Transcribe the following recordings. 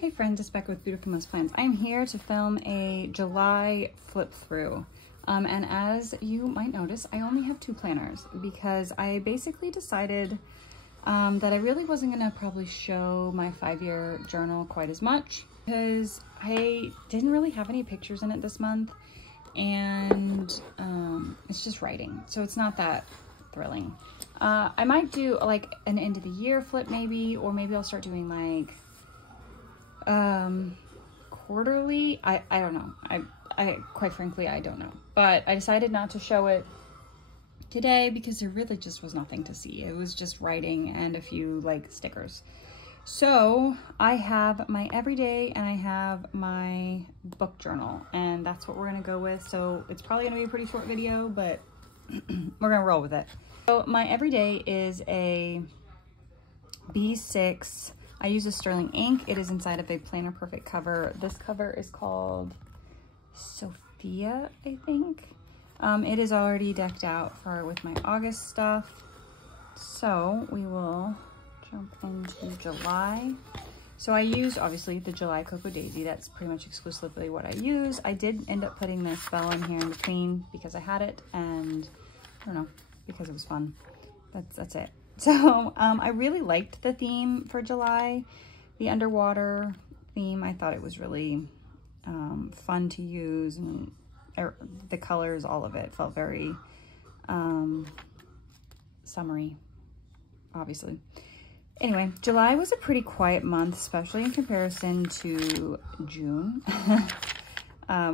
Hey friends, it's Becca with Beautiful Most Plans. I'm here to film a July flip through. And as you might notice, I only have 2 planners because I basically decided that I really wasn't gonna probably show my 5-year journal quite as much because I didn't really have any pictures in it this month, and it's just writing, so it's not that thrilling. I might do like an end of the year flip maybe, or maybe I'll start doing like quarterly. I don't know. I quite frankly, I don't know, but I decided not to show it today because there really just was nothing to see. It was just writing and a few like stickers. So I have my everyday and I have my book journal, and that's what we're gonna go with. So it's probably gonna be a pretty short video, but we're gonna roll with it. So my everyday is a B6. I use a sterling ink. It is inside of a Planner Perfect cover. This cover is called Sophia, I think. It is already decked out with my August stuff. So we will jump into July. So I used obviously the July Cocoa Daisy. That's pretty much exclusively what I use. I did end up putting this bell in here in between because I had it, and I don't know, because it was fun. That's it. So I really liked the theme for July, the underwater theme. I thought it was really fun to use, and the colors, all of it felt very summery, obviously. Anyway, July was a pretty quiet month, especially in comparison to June.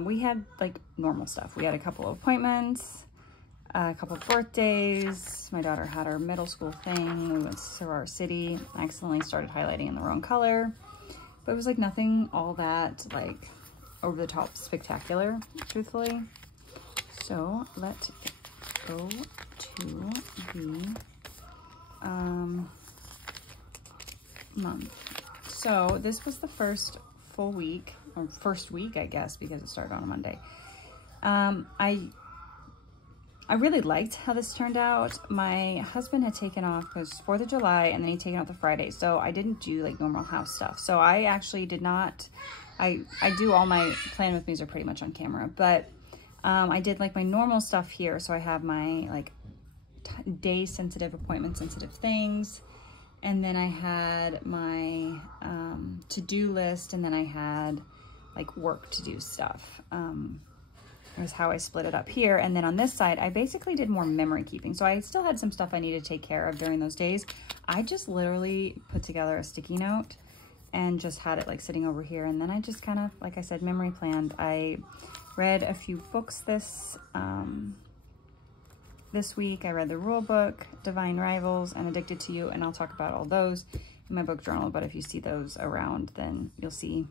We had like normal stuff. We had a couple of appointments, a couple of birthdays. My daughter had her middle school thing. We went to Soror City. I accidentally started highlighting in the wrong color, but it was like nothing all that like over the top spectacular, truthfully. So let's go to the month. So this was the first full week, or first week, I guess, because it started on a Monday. I really liked how this turned out. My husband had taken off because 4th of July, and then he'd taken off the Friday, so I didn't do like normal house stuff. So I actually did not, I do all my Plan With Me's are pretty much on camera, but I did like my normal stuff here. So I have my like day sensitive, appointment sensitive things, and then I had my to-do list, and then I had like work to do stuff. Is how I split it up here. And then on this side, I basically did more memory keeping. So I still had some stuff I needed to take care of during those days. I just literally put together a sticky note and just had it like sitting over here. And then I just kind of, like I said, memory planned. I read a few books this week. I read the rule book, Divine Rivals, and Addicted to You. And I'll talk about all those in my book journal. But if you see those around, then you'll see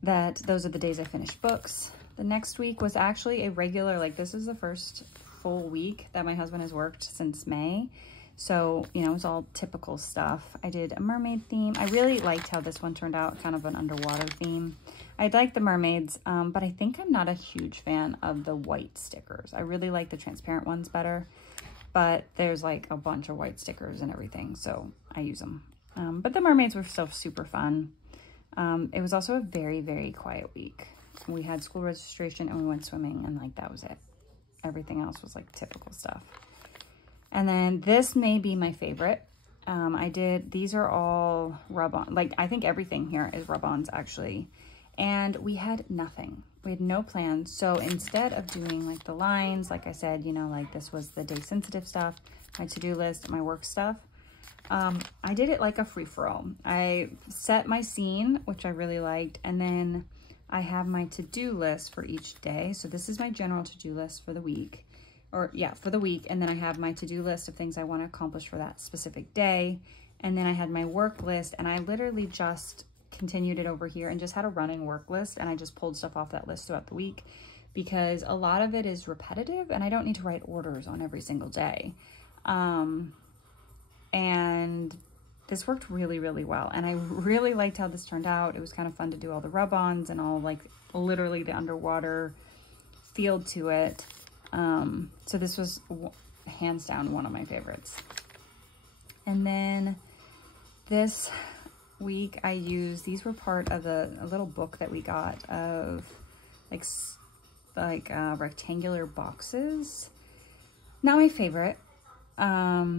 that those are the days I finished books. The next week was actually a regular, like this is the first full week that my husband has worked since May. So, you know, it was all typical stuff. I did a mermaid theme. I really liked how this one turned out, kind of an underwater theme. I like the mermaids, but I think I'm not a huge fan of the white stickers. I really like the transparent ones better, but there's like a bunch of white stickers and everything, so I use them. But the mermaids were still super fun. It was also a very, very quiet week. We had school registration and we went swimming, and like that was it. Everything else was like typical stuff. And then this may be my favorite. These are all rub-on. Like I think everything here is rub-ons actually. And we had nothing. We had no plans. So instead of doing like the lines, like I said, you know, like this was the day sensitive stuff, my to-do list, my work stuff. I did it like a free-for-all. I set my scene, which I really liked, and then I have my to-do list for each day. So this is my general to-do list for the week, for the week. And then I have my to-do list of things I want to accomplish for that specific day. And then I had my work list, and I literally just continued it over here and just had a running work list, and I just pulled stuff off that list throughout the week because a lot of it is repetitive and I don't need to write orders on every single day. And this worked really, really well. And I really liked how this turned out. It was kind of fun to do all the rub-ons and all like literally the underwater feel to it. So this was hands down one of my favorites. And then This week I used, these were part of a little book that we got of like rectangular boxes. Not my favorite, but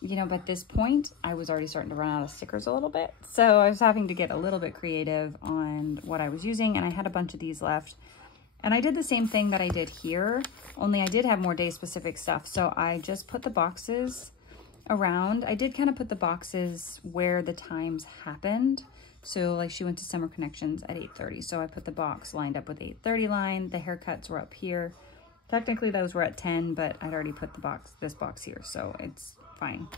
you know, by this point I was already starting to run out of stickers a little bit, so I was having to get a little bit creative on what I was using, and I had a bunch of these left. And I did the same thing that I did here, only I did have more day specific stuff. So I just put the boxes around. I did kind of put the boxes where the times happened. So like she went to Summer Connections at 8:30. So I put the box lined up with 8:30 line. The haircuts were up here. Technically those were at 10, but I'd already put this box here, so it's fine.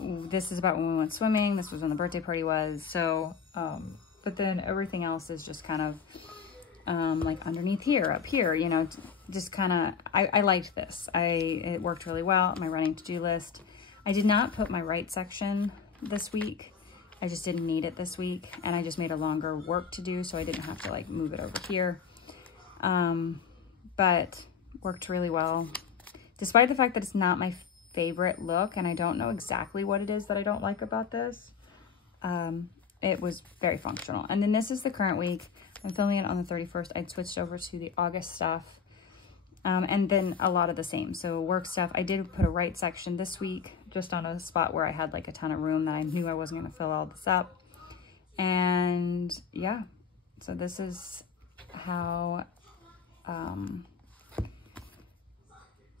This is about when we went swimming. This was when the birthday party was. So, but then everything else is just kind of like underneath here, up here, you know, just kind of, I liked this. It worked really well. My running to-do list. I did not put my right section this week. I just didn't need it this week. And I just made a longer work to do, so I didn't have to like move it over here. But worked really well. Despite the fact that it's not my favorite look, and I don't know exactly what it is that I don't like about this, it was very functional. And then this is the current week. I'm filming it on the 31st. I'd switched over to the August stuff. And then a lot of the same. So work stuff, I did put a right section this week, just on a spot where I had like a ton of room that I knew I wasn't gonna fill all this up. And yeah, so this is how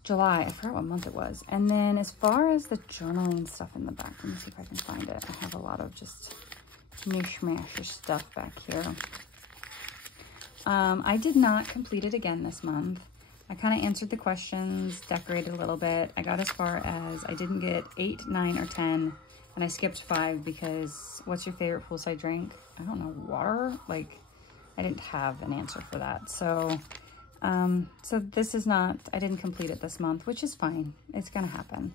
July, I forgot what month it was. And then as far as the journaling stuff in the back, let me see if I can find it. I have a lot of just mishmash stuff back here. I did not complete it again this month. I kind of answered the questions, decorated a little bit. I got as far as, I didn't get 8, 9, or 10, and I skipped 5 because what's your favorite poolside drink? I don't know, water? Like, I didn't have an answer for that. So, so this is not, I didn't complete it this month, which is fine. It's gonna happen.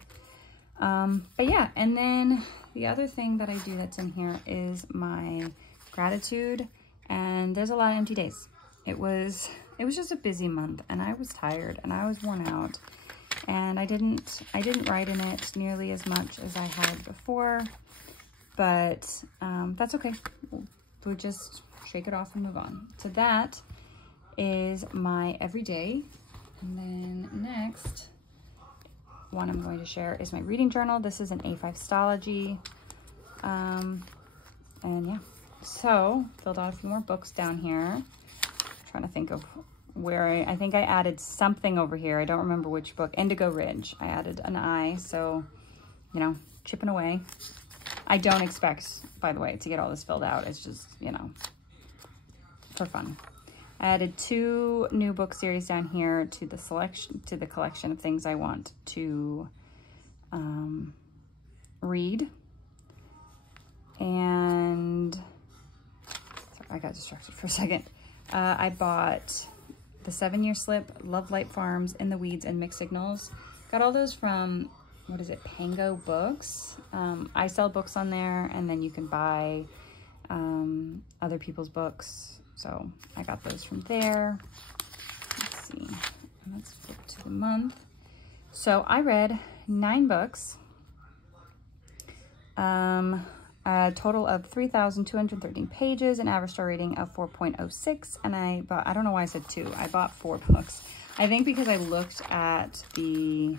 But yeah, and then the other thing that I do that's in here is my gratitude, and there's a lot of empty days. It was just a busy month, and I was tired and I was worn out, and I didn't write in it nearly as much as I had before, but that's okay. We'll just shake it off and move on. So that is my everyday. And then next one I'm going to share is my reading journal. This is an A5 Stalogy. And yeah, so filled out a few more books down here. I'm trying to think of where I think I added something over here. I don't remember which book. Indigo Ridge. I added an I, so, you know, chipping away. I don't expect, by the way, to get all this filled out. It's just, you know, for fun. I added 2 new book series down here to the collection of things I want to read. And sorry, I got distracted for a second. I bought the 7-Year Slip, Love Light Farms, In the Weeds, and Mixed Signals. Got all those from, what is it, Pango Books. I sell books on there, and then you can buy other people's books. So I got those from there. Let's see, let's flip to the month. So I read 9 books, a total of 3,213 pages, an average star rating of 4.06, and I bought, I don't know why I said 2, I bought 4 books. I think because I looked at the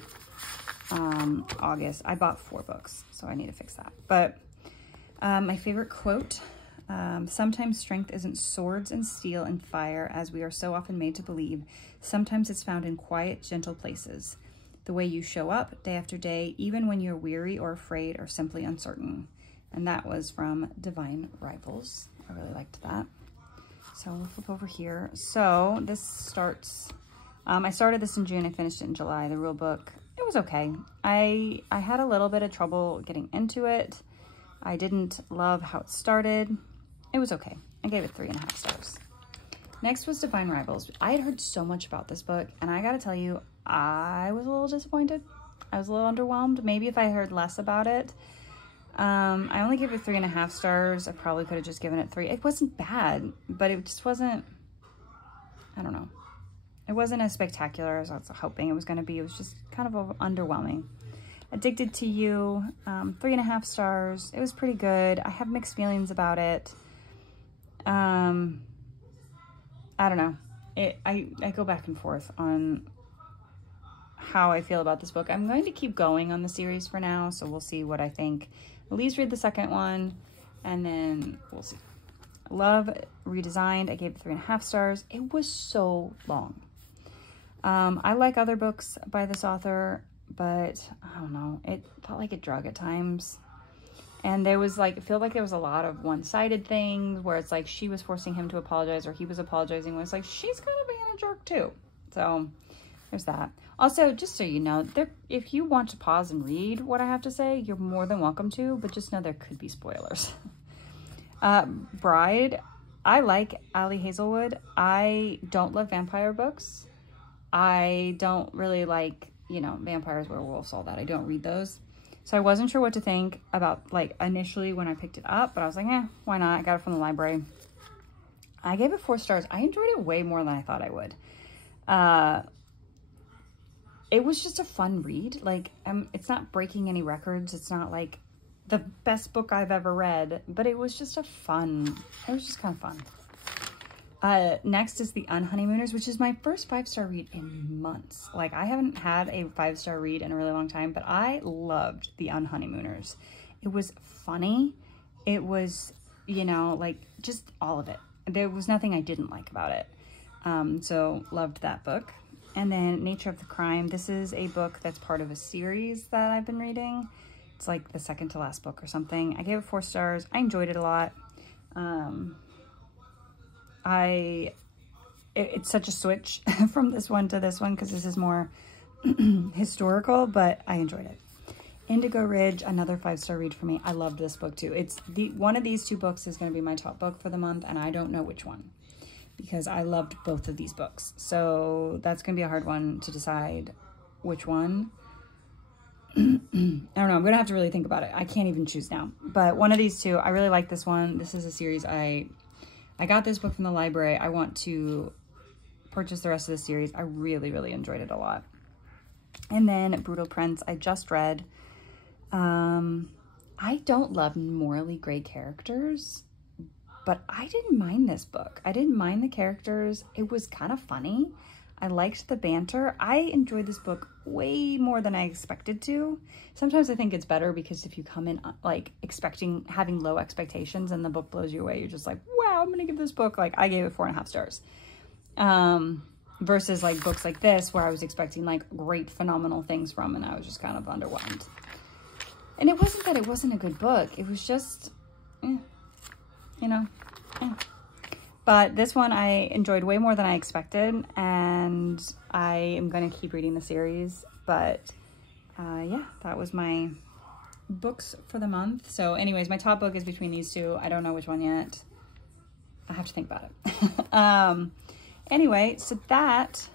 August, I bought 4 books, so I need to fix that. But my favorite quote, sometimes strength isn't swords and steel and fire, as we are so often made to believe. Sometimes it's found in quiet, gentle places. The way you show up day after day, even when you're weary or afraid or simply uncertain. And that was from Divine Rivals. I really liked that. So we'll flip over here. So this starts, I started this in June, I finished it in July. The rule book, it was okay. I had a little bit of trouble getting into it. I didn't love how it started. It was okay. I gave it 3.5 stars. Next was Divine Rivals. I had heard so much about this book, and I gotta tell you, I was a little disappointed. I was a little underwhelmed. Maybe if I heard less about it. I only gave it 3.5 stars. I probably could have just given it 3. It wasn't bad, but it just wasn't, I don't know. It wasn't as spectacular as I was hoping it was going to be. It was just kind of underwhelming. Addicted to You, 3.5 stars. It was pretty good. I have mixed feelings about it. I don't know. I go back and forth on how I feel about this book. I'm going to keep going on the series for now, so we'll see what I think. At least read the second one, and then we'll see. Love Redesigned, I gave it 3.5 stars. It was so long. I like other books by this author, but I don't know. It felt like it drug at times. And there was like, it felt like there was a lot of one-sided things where it's like she was forcing him to apologize or he was apologizing when it's like, she's kind of being a jerk too. So there's that. Also, just so you know, if you want to pause and read what I have to say, you're more than welcome to, but just know there could be spoilers. Bride, I like Ali Hazelwood. I don't love vampire books. I don't really like, you know, vampires, werewolves, all that. I don't read those. So I wasn't sure what to think about, like, initially when I picked it up, but I was like, eh, why not? I got it from the library. I gave it 4 stars. I enjoyed it way more than I thought I would. It was just a fun read. Like, it's not breaking any records. It's not, like, the best book I've ever read, but it was just it was just kind of fun. Next is The Unhoneymooners, which is my first 5-star read in months. Like, I haven't had a 5-star read in a really long time, but I loved The Unhoneymooners. It was funny. It was, you know, like, just all of it. There was nothing I didn't like about it. So loved that book. And then Nature of the Crime. This is a book that's part of a series that I've been reading. It's like the second to last book or something. I gave it 4 stars. I enjoyed it a lot. It's such a switch from this one to this one because this is more historical, but I enjoyed it. Indigo Ridge, another 5-star read for me. I loved this book too. It's one of these 2 books is going to be my top book for the month, and I don't know which one because I loved both of these books. So that's going to be a hard one to decide which one. I don't know. I'm going to have to really think about it. I can't even choose now. But one of these 2, I really like this one. This is a series I got this book from the library. I want to purchase the rest of the series. I really, really enjoyed it a lot. And then Brutal Prince, I just read. I don't love morally gray characters, but I didn't mind this book. I didn't mind the characters. It was kind of funny. I liked the banter. I enjoyed this book way more than I expected to. Sometimes I think it's better because if you come in like having low expectations and the book blows you away, you're just like, wow, I'm gonna give this book, like, I gave it 4.5 stars. Versus like books like this where I was expecting like great phenomenal things from, and I was just kind of underwhelmed. And it wasn't that it wasn't a good book. It was just, you know, But this one I enjoyed way more than I expected, and I am going to keep reading the series. But yeah, that was my books for the month. So anyways, my top book is between these 2. I don't know which one yet. I have to think about it. Anyway, so that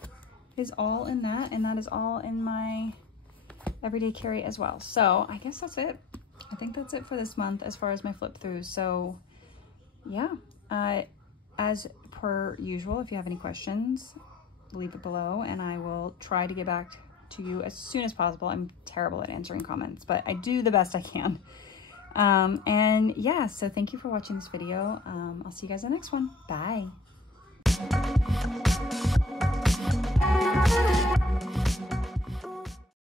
is all in that, and that is all in my everyday carry as well. So I guess that's it. I think that's it for this month as far as my flip throughs. So yeah, as per usual, if you have any questions, leave it below and I will try to get back to you as soon as possible. I'm terrible at answering comments, but I do the best I can. And yeah, so thank you for watching this video. I'll see you guys in the next one. Bye.